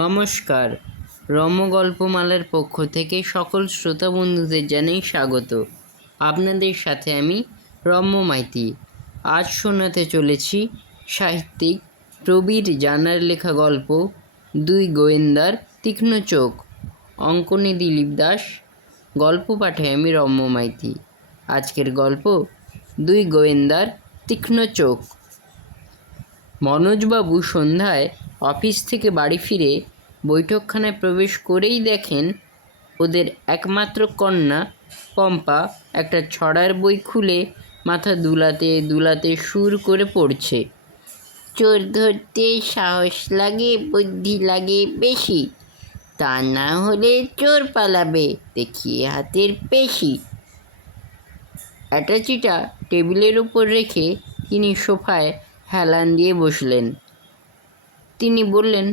নমস্কার। রম্যগল্পমালার পক্ষ থেকে সকল শ্রোতা বন্ধুদের জানাই স্বাগত। আপনাদের সাথে আমি রম্য মাইতি। আজ শোনাতে চলেছি সাহিত্যিক প্রবীর জানার লেখা গল্প দুই গোয়েন্দার তীক্ষ্ণ চোখ। অঙ্কনে দিলীপ দাস, গল্প পাঠে আমি রম্য মাইতি। আজকের গল্প দুই গোয়েন্দার তীক্ষ্ণ চোখ। মনোজবাবু সন্ধ্যায় অফিস থেকে বাড়ি ফিরে বৈঠকখানায় প্রবেশ করেই দেখেন ওদের একমাত্র কন্যা পম্পা একটা ছড়ার বই খুলে মাথা দুলাতে দুলাতে সুর করে পড়ছে। চোর ধরতে সাহস লাগে, বুদ্ধি লাগে বেশি, তা না হলে চোর পালাবে দেখিয়ে হাতের পেশি। অ্যাটাচিটা টেবিলের উপর রেখে তিনি সোফায় হেলান দিয়ে বসলেন। তিনি বললেন,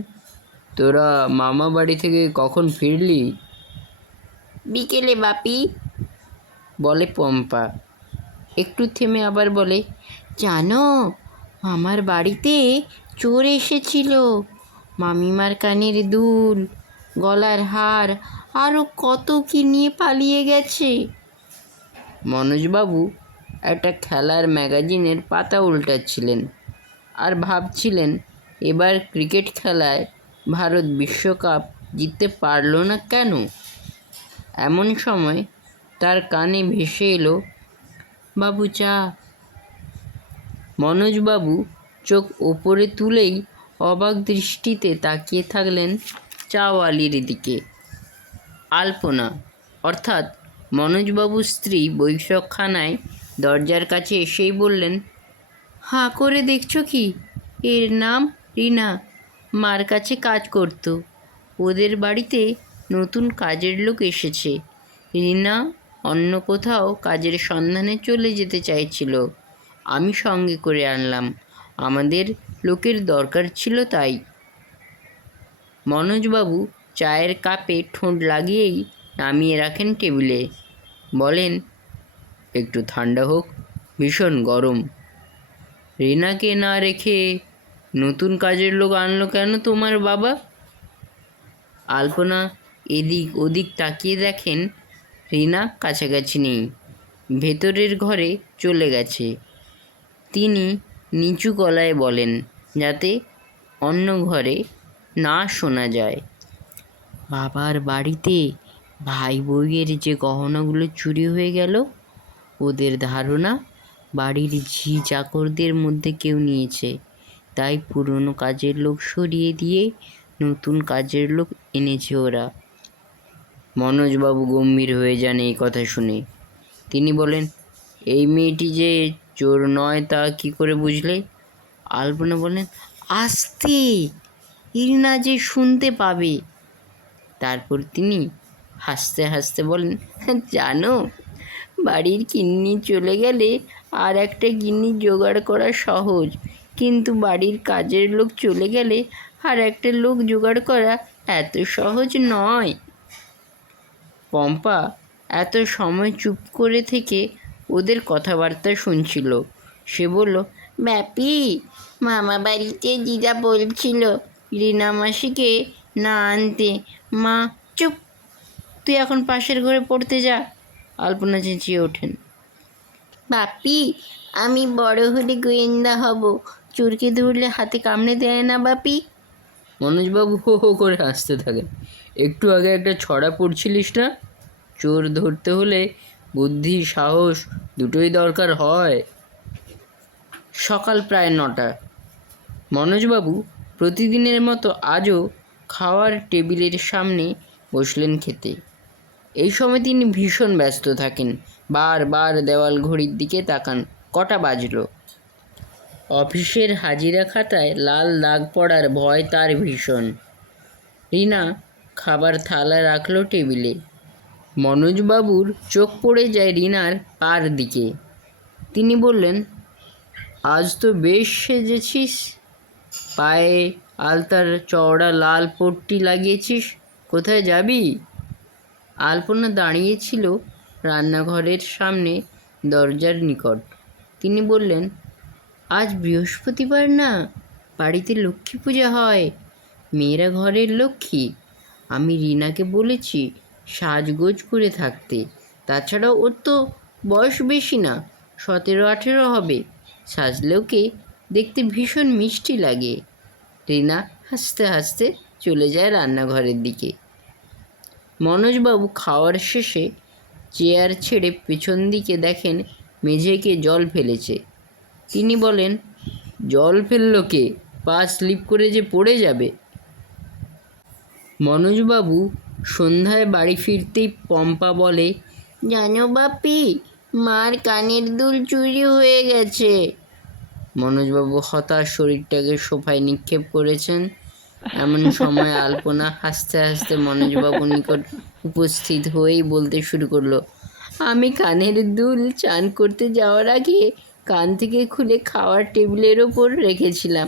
তোরা মামা বাড়ি থেকে কখন ফিরলি? বিকেলে বাপি, বলে পম্পা। একটু থেমে আবার বলে, জানো মামার বাড়িতে চোর এসেছিল। মামিমার কানের দুল, গলার হার, আরও কত কি নিয়ে পালিয়ে গেছে। মনোজবাবু একটা খেলার ম্যাগাজিনের পাতা উল্টাচ্ছিলেন আর ভাবছিলেন, এবার ক্রিকেট খেলায় ভারত বিশ্বকাপ জিততে পারল না কেন। এমন সময় তার কানে ভেসে এলো, বাবু চা। মনোজবাবু চোখ ওপরে তুলেই অবাক দৃষ্টিতে তাকিয়ে থাকলেন চাওয়ালির দিকে। আলপনা অর্থাৎ মনোজবাবুর স্ত্রী বৈঠকখানায় দরজার কাছে এসেই বললেন, হাঁ করে দেখছো কি? এর নাম রিনা, মার কাছে কাজ করত। ওদের বাড়িতে নতুন কাজের লোক এসেছে। রিনা অন্য কোথাও কাজের সন্ধানে চলে যেতে চাইছিল, আমি সঙ্গে করে আনলাম, আমাদের লোকের দরকার ছিল তাই। মনোজবাবু চায়ের কাপে ঠোঁট লাগিয়েই নামিয়ে রাখেন টেবিলে। বলেন, একটু ঠান্ডা হোক, ভীষণ গরম। রিনাকে না রেখে নতুন কাজের লোক আনলো কেন তোমার বাবা? আলপনা এদিক ওদিক তাকিয়ে দেখেন রিনা কাছাকাছি নেই, ভেতরের ঘরে চলে গেছে। তিনি নিচু গলায় বলেন, যাতে অন্য ঘরে না শোনা যায়, বাবার বাড়িতে ভাই বউয়ের যে গহনাগুলো চুরি হয়ে গেল, ওদের ধারণা বাড়ির ঝি চাকরদের মধ্যে কেউ নিয়েছে, তাই পুরনো কাজের লোক সরিয়ে দিয়ে নতুন কাজের লোক এনেছে ওরা। মনোজবাবু গম্ভীর হয়ে যান এই কথা শুনে। তিনি বলেন, এই মেয়েটি যে চোর নয় তা কি করে বুঝলে? আলপনা বলেন, আস্তে, ইরিনা যে শুনতে পাবে। তারপর তিনি হাসতে হাসতে বলেন, জানো, বাড়ির গিন্নি চলে গেলে আর একটা গিন্নি জোগাড় করা সহজ, কিন্তু বাড়ির কাজের লোক চলে গেলে আর একটা লোক জোগাড় করা এত সহজ নয়। পম্পা এত সময় চুপ করে থেকে ওদের কথাবার্তা শুনছিল। সে বলল, ব্যাপী, মামা বাড়িতে দিদা বলছিল রিনা মাসিকে না আনতে। মা, চুপ, তুই এখন পাশের ঘরে পড়তে যা। আলপনা চেঁচিয়ে ওঠেন, বাপি, আমি বড় হলে গোয়েন্দা হব, চোরকে ধরলে হাতে কামড়ে দেয় না বাপি। মনোজবাবু হো হো করে হাসতে থাকেন। একটু আগে একটা ছড়া পড়ছিলিস না? চোর ধরতে হলে বুদ্ধি সাহস দুটোই দরকার হয়। সকাল প্রায় 9টা। মনোজবাবু প্রতিদিনের মতো আজও খাওয়ার টেবিলের সামনে বসলেন খেতে। এই সময় তিনি ভীষণ ব্যস্ত থাকেন, বারবার দেওয়াল ঘড়ির দিকে তাকান, কটা বাজলো। অফিসের হাজিরা খাতায় লাল দাগ পড়ার ভয় তার ভীষণ। রিনা খাবার থালা রাখলো টেবিলে। মনোজবাবুর চোখ পড়ে যায় রিনার পার দিকে। তিনি বললেন, আজ তো বেশ সেজেছিস, পায়ে আলতার চওড়া লাল পট্টি লাগিয়েছিস, কোথায় যাবি? আলপনা দাঁড়িয়েছিল রান্নাঘরের সামনে দরজার নিকট। তিনি বললেন, আজ বৃহস্পতিবার না, বাড়িতে লক্ষ্মী পূজা হয়, মেয়েরা ঘরের লক্ষ্মী। আমি রিনাকে বলেছি সাজগোজ করে থাকতে। তাছাড়া ওর তো বয়স বেশি না, 17-18 হবে। সাজলেও কে দেখতে ভীষণ মিষ্টি লাগে। রিনা হাসতে হাসতে চলে যায় রান্নাঘরের দিকে। মনোজবাবু খাওয়ার শেষে চেয়ার ছেড়ে পেছন দিকে দেখেন মেঝেকে জল ফেলেছে। তিনি বলেন, জল ফেললো কে? পা স্লিপ করে যে পড়ে যাবে। মনোজবাবু সন্ধ্যায় বাড়ি ফিরতেই পম্পা বলে, জানো বাপি, মার কানের দুল চুরি হয়ে গেছে। মনোজবাবু হতাশ শরীরটাকে সোফায় নিক্ষেপ করেছেন। এমন সময় আলপনা হাসতে হাসতে মনোজবাবুর নিকট উপস্থিত হয়েই বলতে শুরু করলো, আমি কানের দুল চান করতে যাওয়ার আগে কান থেকে খুলে খাওয়ার টেবিলের ওপর রেখেছিলাম।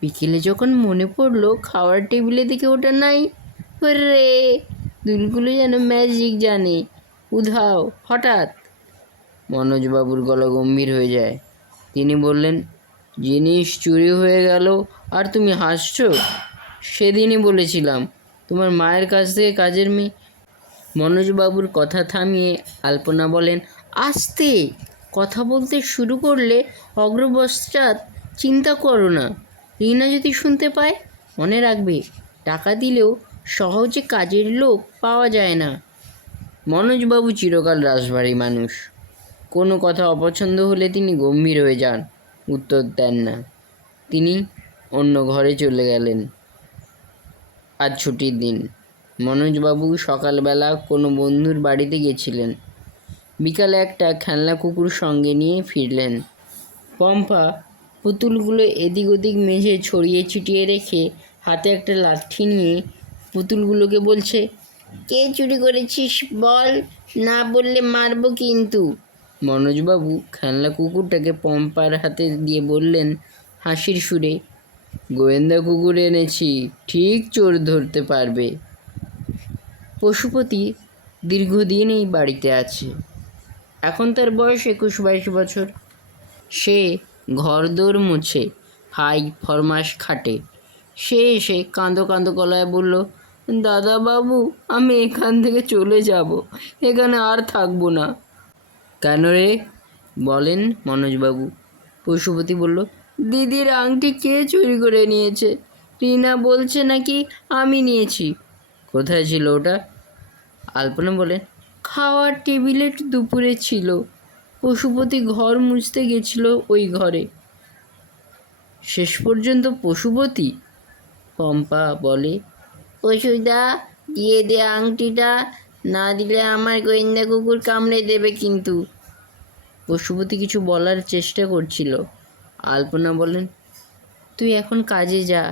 বিকেলে যখন মনে পড়লো খাওয়ার টেবিলে দেখে ওটা নাই। রে, দুলগুলো যেন ম্যাজিক জানে। উধাও হঠাৎ। মনোজবাবুর গলা গম্ভীর হয়ে যায়। তিনি বললেন, জিনিস চুরি হয়ে গেল আর তুমি হাসছো? সেদিনই বলেছিলাম তোমার মায়ের কাছ থেকে কাজের মেয়ে। মনোজবাবুর কথা থামিয়ে আলপনা বলেন, আস্তে কথা বলতে শুরু করলে অগ্রপশ্চাৎ চিন্তা করো না। রিনা যদি শুনতে পায়, মনে রাখবে টাকা দিলেও সহজে কাজের লোক পাওয়া যায় না। মনোজবাবু চিরকাল রাশভারী মানুষ। কোনো কথা অপছন্দ হলে তিনি গম্ভীর হয়ে যান, উত্তর দেন না। তিনি অন্য ঘরে চলে গেলেন। আজ ছুটির দিন। মনোজবাবু সকালবেলা কোনো বন্ধুর বাড়িতে গেছিলেন। বিকালে একটা খেলনা কুকুর সঙ্গে নিয়ে ফিরলেন। পম্পা পুতুলগুলো এদিক ওদিক মেঝে ছড়িয়ে ছিটিয়ে রেখে হাতে একটা লাঠি নিয়ে পুতুলগুলোকে বলছে, কে চুরি করেছিস বল, না বললে মারবো কিন্তু। মনোজবাবু খেলনা কুকুরটাকে পম্পার হাতে দিয়ে বললেন হাসির সুরে, গোয়েন্দা কুকুর এনেছি, ঠিক চোর ধরতে পারবে। পশুপতি দীর্ঘদিন এই বাড়িতে আছে। এখন তার বয়স 21-22 বছর। সে ঘরদোর মুছে, হাই ফরমাস খাটে। সে এসে কাঁদো কাঁদো গলায় বলল, দাদা বাবু, আমি এখান থেকে চলে যাব, এখানে আর থাকবো না। কেন রে, বলেন মনোজবাবু। পশুপতি বলল, দিদির আংটি কে চুরি করে নিয়েছে? রিনা বলছে নাকি আমি নিয়েছি। কোথায় ছিল ওটা? আলপনা বলেন, খাওয়ার টেবিলে দুপুরে ছিল। পশুপতি ঘর মুছতে গেছিল ওই ঘরে। শেষ পর্যন্ত পশুপতি? পম্পা বলে, পশুদা, দিয়ে দে আংটিটা, না দিলে আমার গোয়েন্দা কুকুর কামড়ে দেবে কিন্তু। পশুপতি কিছু বলার চেষ্টা করছিল। আলপনা বলেন, তুই এখন কাজে যা।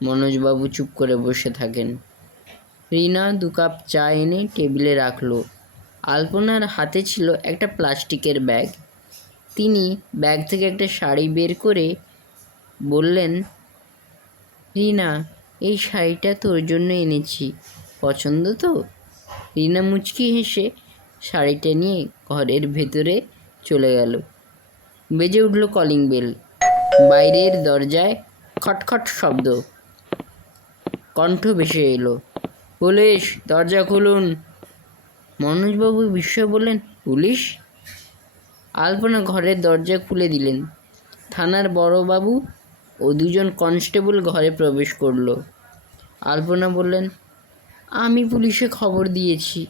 মনোজবাবু চুপ করে বসে থাকেন। রিনা 2 কাপ চা এনে টেবিলে রাখলো। আলপনার হাতে ছিল একটা প্লাস্টিকের ব্যাগ। তিনি ব্যাগ থেকে একটা শাড়ি বের করে বললেন, রিনা, এই শাড়িটা তোর জন্য এনেছি, পছন্দ তো? রিনা মুচকি হেসে শাড়িটা নিয়ে ঘরের ভেতরে চলে গেল। বেজে উঠল কলিং বেল। বাইরের দরজায় খটখট শব্দ। কণ্ঠ ভেসে এলো, পুলিশ, দরজা খুলুন। মনোজবাবু বিস্ময়ে বললেন, পুলিশ? আলপনা ঘরের দরজা খুলে দিলেন। থানার বড়বাবু ও 2জন কনস্টেবল ঘরে প্রবেশ করল। আলপনা বললেন, আমি পুলিশে খবর দিয়েছি।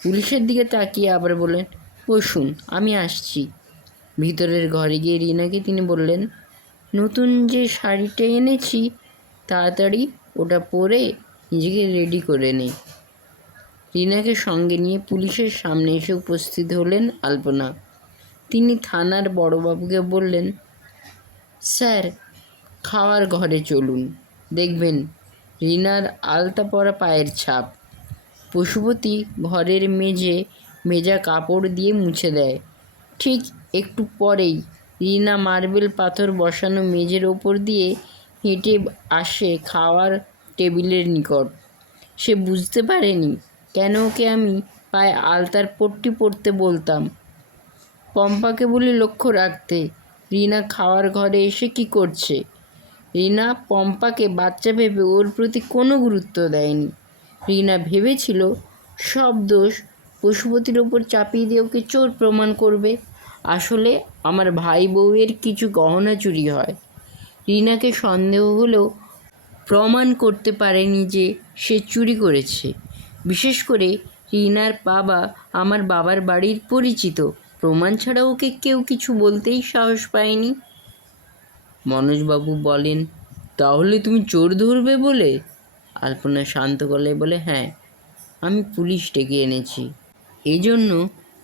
পুলিশের দিকে তাকিয়ে আবার বললেন, বসুন, আমি আসছি। ভিতরের ঘরে গিয়ে রিনাকে তিনি বললেন, নতুন যে শাড়িটা এনেছি, তাড়াতাড়ি ওটা পরে নিজেকে রেডি করে নে। রিনাকে সঙ্গে নিয়ে পুলিশের সামনে এসে উপস্থিত হলেন আলপনা। তিনি থানার বড়বাবুকে বললেন, স্যার, খাওয়ার ঘরে চলুন, দেখবেন রিনার আলতা পরা পায়ের ছাপ। পশুপতি ঘরের মেঝে ভেজা কাপড় দিয়ে মুছে দেয়। ঠিক একটু পরেই রিনা মার্বেল পাথর বসানো মেঝের ওপর দিয়ে হেঁটে আসে খাওয়ার টেবিলের নিকট। সে বুঝতে পারেনি কেন ওকে আমি পায়ে আলতার পট্টি পরতে বলতাম। পম্পাকে বলি লক্ষ্য রাখতে রিনা খাওয়ার ঘরে এসে কি করছে। রিনা পম্পাকে বাচ্চা ভেবে ওর প্রতি কোনো গুরুত্ব দেয়নি। রিনা ভেবেছিল সব দোষ পশুপতির ওপর চাপিয়ে দিয়ে ওকে চোর প্রমাণ করবে। আসলে আমার ভাই বউয়ের কিছু গহনা চুরি হয়। রিনাকে সন্দেহ হলেও প্রমাণ করতে পারেনি যে সে চুরি করেছে। বিশেষ করে রিনার বাবা আমার বাবার বাড়ির পরিচিত, প্রমাণ ছাড়া ওকে কেউ কিছু বলতেই সাহস পায়নি। মনোজবাবু বলেন, তাহলে তুমি চোর ধরবে বলে? আলপনা শান্ত গলায় বলে, হ্যাঁ, আমি পুলিশ ডেকে এনেছি। এজন্য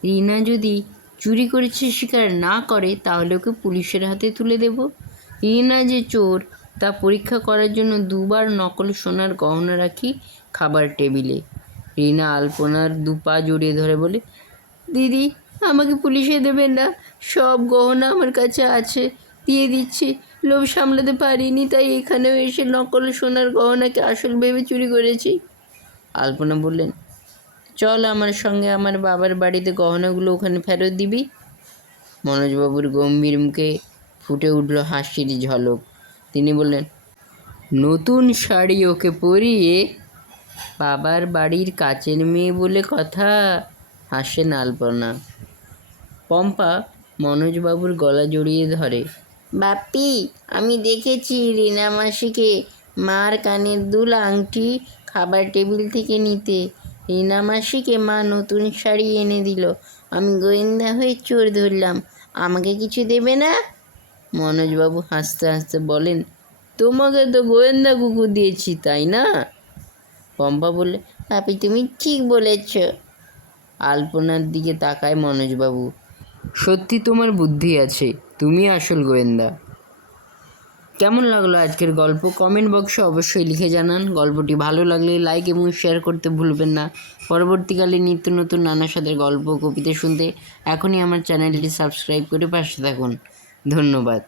রিনা যদি চুরি করেছে স্বীকার না করে তাহলে ওকে পুলিশের হাতে তুলে দেব। রিনা যে চোর তা পরীক্ষা করার জন্য দুবার নকল সোনার গহনা রাখি খাবার টেবিলে। রিনা আলপনার দুপা জড়িয়ে ধরে বলে, দিদি, আমাকে পুলিশে দেবেন না, সব গহনা আমার কাছে আছে, দিয়ে দিচ্ছি। লোভ সামলাতে পারিনি, তাই এখানেও এসে নকল সোনার গহনাকে আসল ভেবে চুরি করেছি। আলপনা বললেন, চল আমার সঙ্গে আমার বাবার বাড়িতে, গহনাগুলো ওখানে ফেরত দিবি। মনোজবাবুর গম্ভীর মুখে ফুটে উঠল হাসির ঝলক। তিনি বললেন, নতুন শাড়ি ওকে পরিয়ে বাবার বাড়ির কাছের মেয়ে বলে কথা। হাসেন আলপনা। পম্পা মনোজবাবুর গলা জড়িয়ে ধরে, বাপ্পি, আমি দেখেছি রিনা মাসিকে মার কানের দুল আংটি খাবার টেবিল থেকে নিতে। রিনা মাসিকে মা নতুন শাড়ি এনে দিল, আমি গোয়েন্দা হয়ে চোর ধরলাম, আমাকে কিছু দেবে না? মনোজবাবু হাসতে হাসতে বলেন, তোমাকে তো গোয়েন্দা কুকুর দিয়েছি, তাই না? পম্পা বললে, বাপি, তুমি ঠিক বলেছ। আলপনার দিকে তাকায় মনোজবাবু, সত্যি তোমার বুদ্ধি আছে, তুমি আসল গোয়েন্দা। কেমন লাগলো আজকের গল্প? কমেন্ট বক্সে অবশ্যই লিখে জানান। গল্পটি ভালো লাগলে লাইক এবং শেয়ার করতে ভুলবেন না। পরবর্তীকালে নিত্য নতুন নানা স্বাদের গল্প কবিতা শুনতে এখনই আমার চ্যানেলটি সাবস্ক্রাইব করে পাশে থাকুন। ধন্যবাদ।